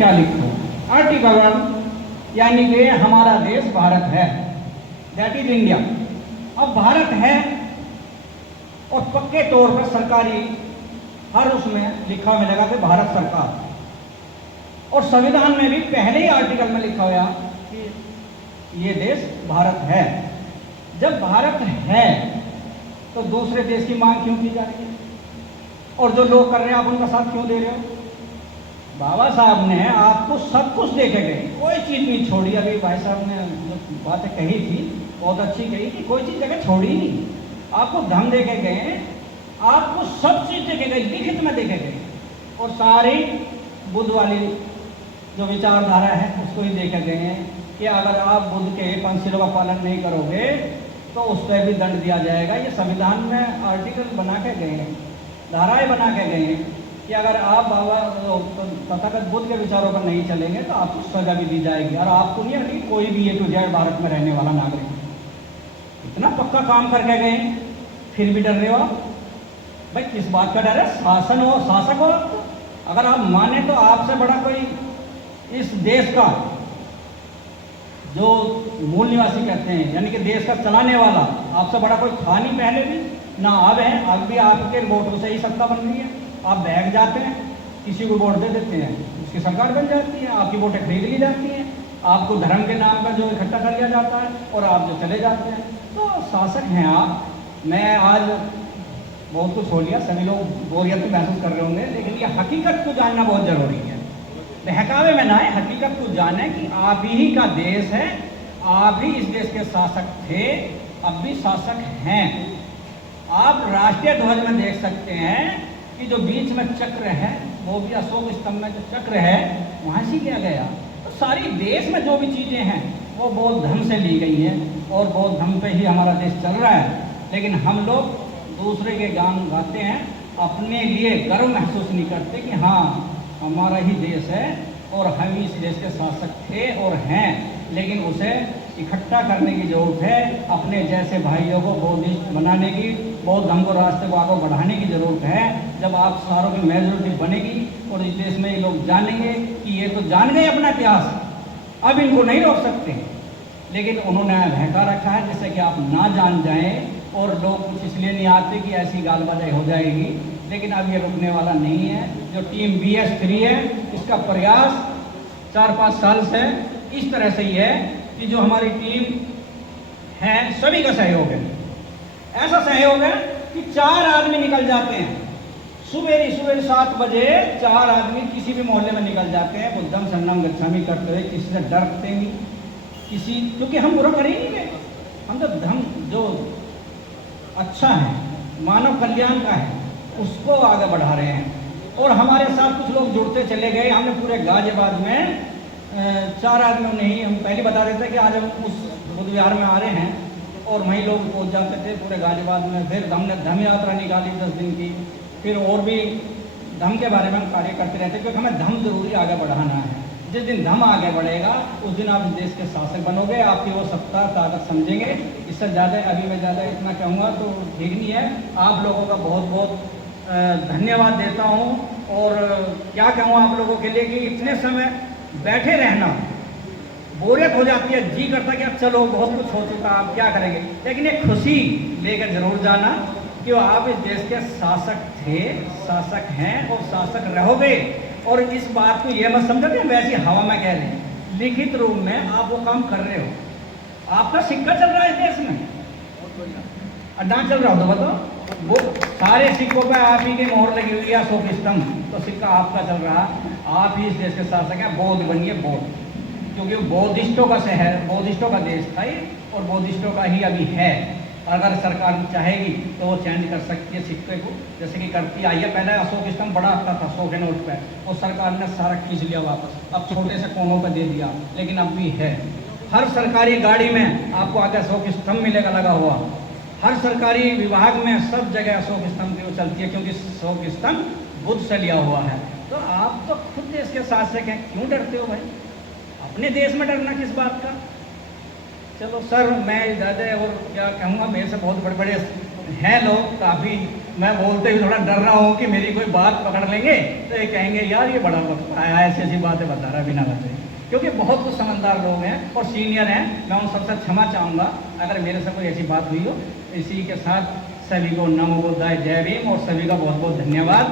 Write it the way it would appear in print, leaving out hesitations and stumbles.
क्या लिखो आर्टिकल 1 यानी कि हमारा देश भारत है, दैट इज इंडिया। अब भारत है और पक्के तौर पर सरकारी हर उसमें लिखा मिलेगा कि भारत सरकार, और संविधान में भी पहले ही आर्टिकल में लिखा हुआ कि ये देश भारत है। जब भारत है तो दूसरे देश की मांग क्यों की जा रही है? और जो लोग कर रहे हैं आप उनका साथ क्यों दे रहे हो? बाबा साहब ने आपको सब कुछ दे के गए, कोई चीज़ नहीं छोड़ी। अभी भाई साहब ने बातें कही थी, बहुत अच्छी कही कि कोई चीज़ जगह छोड़ी नहीं। आपको धम दे के गए, आपको सब चीज़ दे के गए, लिखित में दे के गए, और सारी बुद्ध वाली जो विचारधारा है उसको ही दे के गए हैं कि अगर आप बुद्ध के पंक्तियों का पालन नहीं करोगे तो उस पर भी दंड दिया जाएगा। ये संविधान में आर्टिकल बना के गए हैं, धाराएं बना के गए हैं कि अगर आप बाबा तथागत बुद्ध के विचारों पर नहीं चलेंगे तो आपको सजा भी दी जाएगी। और आपको नहीं है कोई भी ये टू जेड भारत में रहने वाला नागरिक। इतना पक्का काम करके गए फिर भी डर रहे हो आप? भाई किस बात का डर है? शासन हो, शासक हो आपको। अगर आप माने तो आपसे बड़ा कोई इस देश का जो मूल निवासी कहते हैं, यानी कि देश का चलाने वाला, आपसे बड़ा कोई था नहीं पहले भी, ना अब है। अब भी आपके वोटों से ही सत्ता बन रही है। आप बैठ जाते हैं, किसी को वोट दे देते हैं, उसकी सरकार बन जाती है, आपकी वोटें खरीद ली जाती हैं, आपको धर्म के नाम पर जो इकट्ठा कर लिया जाता है और आप जो चले जाते हैं। तो शासक हैं आप। मैं आज बहुत कुछ हो लिया, सभी लोग बोरियत महसूस कर रहे होंगे, लेकिन ये हकीकत को जानना बहुत जरूरी है। बहकावे में ना है, हकीकत को जाने कि आप ही का देश है, आप ही इस देश के शासक थे, अब भी शासक हैं। आप राष्ट्रीय ध्वज में देख सकते हैं कि जो बीच में चक्र है वो भी अशोक स्तंभ में जो चक्र है वहाँ से लिया गया। तो सारी देश में जो भी चीज़ें हैं वो बौद्ध धर्म से ली गई हैं और बौद्ध धर्म पे ही हमारा देश चल रहा है। लेकिन हम लोग दूसरे के गान गाते हैं, अपने लिए गर्व महसूस नहीं करते कि हाँ हमारा ही देश है और हम इस देश के शासक थे और हैं। लेकिन उसे इकट्ठा करने की जरूरत है, अपने जैसे भाइयों को बौद्धिस्ट बनाने की, बौद्ध धर्म को रास्ते को आगे बढ़ाने की जरूरत है। जब आप सारों की मेजोरिटी बनेगी और इस देश में ये लोग जानेंगे कि ये तो जान गए अपना इतिहास, अब इनको नहीं रोक सकते। लेकिन उन्होंने बहका रखा है जिससे कि आप ना जान जाएं, और लोग कुछ इसलिए नहीं आते कि ऐसी गालबाजी हो जाएगी। लेकिन अब ये रुकने वाला नहीं है। जो टीम BS3 है, इसका प्रयास 4-5 साल से इस तरह से ही है कि जो हमारी टीम है सभी का सहयोग है। ऐसा सहयोग है कि 4 आदमी निकल जाते हैं सुबह 7 बजे, 4 आदमी किसी भी मोहल्ले में निकल जाते हैं, बुद्धम शरणम गच्छामि करते हुए, किसी से डरते नहीं, किसी, क्योंकि हम बुरा कर ही नहीं गए। हम तो धर्म जो अच्छा है, मानव कल्याण का है, उसको आगे बढ़ा रहे हैं। और हमारे साथ कुछ लोग जुड़ते चले गए। हमने पूरे गाजियाबाद में 4 आदमियों ने ही, हम पहले बता देते कि आज हम उस बुद्ध विहार में आ रहे हैं और वहीं लोग पहुंच जाते थे पूरे गाजियाबाद में। फिर हमने धम्म यात्रा निकाली 10 दिन की, फिर और भी धम्म के बारे में हम कार्य करते रहते, क्योंकि हमें धम्म जरूरी आगे बढ़ाना है। जिस दिन धम्म आगे बढ़ेगा उस दिन आप इस देश के शासक बनोगे, आपकी वो सत्ता ताकत समझेंगे। इससे ज़्यादा अभी मैं ज़्यादा इतना कहूँगा तो ठीक नहीं है। आप लोगों का बहुत बहुत धन्यवाद देता हूँ। और क्या कहूँ आप लोगों के लिए कि इतने समय बैठे रहना बोरियत हो जाती है, जी करता कि अब चलो बहुत कुछ हो चुका, आप क्या करेंगे। लेकिन एक खुशी लेकर जरूर जाना कि आप इस देश के शासक थे, शासक हैं और शासक रहोगे। और इस बात को ये मत समझो कि वैसी हवा में कह रहे हैं, लिखित रूप में आप वो काम कर रहे हो। आपका सिक्का चल रहा है इस देश में, अड्डा चल रहा हो तो बताओ। वो सारे सिक्कों पे आप ही की मोहर लगी हुई है, अशोक स्तंभ, तो सिक्का आपका चल रहा। आप ही इस देश के शासक हैं। बौद्ध बनिए बौद्ध, क्योंकि बौद्धिस्टों का शहर, बौद्धिस्टों का देश था ये और बौद्धिस्टों का ही अभी है। अगर सरकार चाहेगी तो वो चेंज कर सकती है सिक्के को, जैसे कि करती आई है। पहले अशोक स्तंभ बड़ा आता था 100 के नोट पे, और सरकार ने सारा खींच लिया वापस, अब छोटे से कोनों पे दे दिया, लेकिन अब भी है। हर सरकारी गाड़ी में आपको आगे अशोक स्तंभ मिलेगा लगा हुआ। हर सरकारी विभाग में सब जगह अशोक स्तंभ की वो चलती है, क्योंकि अशोक स्तंभ बुद्ध से लिया हुआ है। तो आप तो खुद देश के शासक हैं, क्यों डरते हो भाई? अपने देश में डरना किस बात का? चलो सर, मैं ज़्यादा और क्या कहूँगा, मेरे से बहुत बड़े बड़े हैं लोग, काफ़ी मैं बोलते हुए थोड़ा डर रहा हूँ कि मेरी कोई बात पकड़ लेंगे तो ये कहेंगे यार ये बड़ा वक्त आया, ऐसी ऐसी बातें बता रहा बिना वजह, क्योंकि बहुत कुछ समझदार लोग हैं और सीनियर हैं। मैं उन सबसे क्षमा चाहूँगा अगर मेरे से कोई ऐसी बात हुई हो। इसी के साथ सभी को नमो बुद्धाय, जय भीम, और सभी का बहुत बहुत धन्यवाद।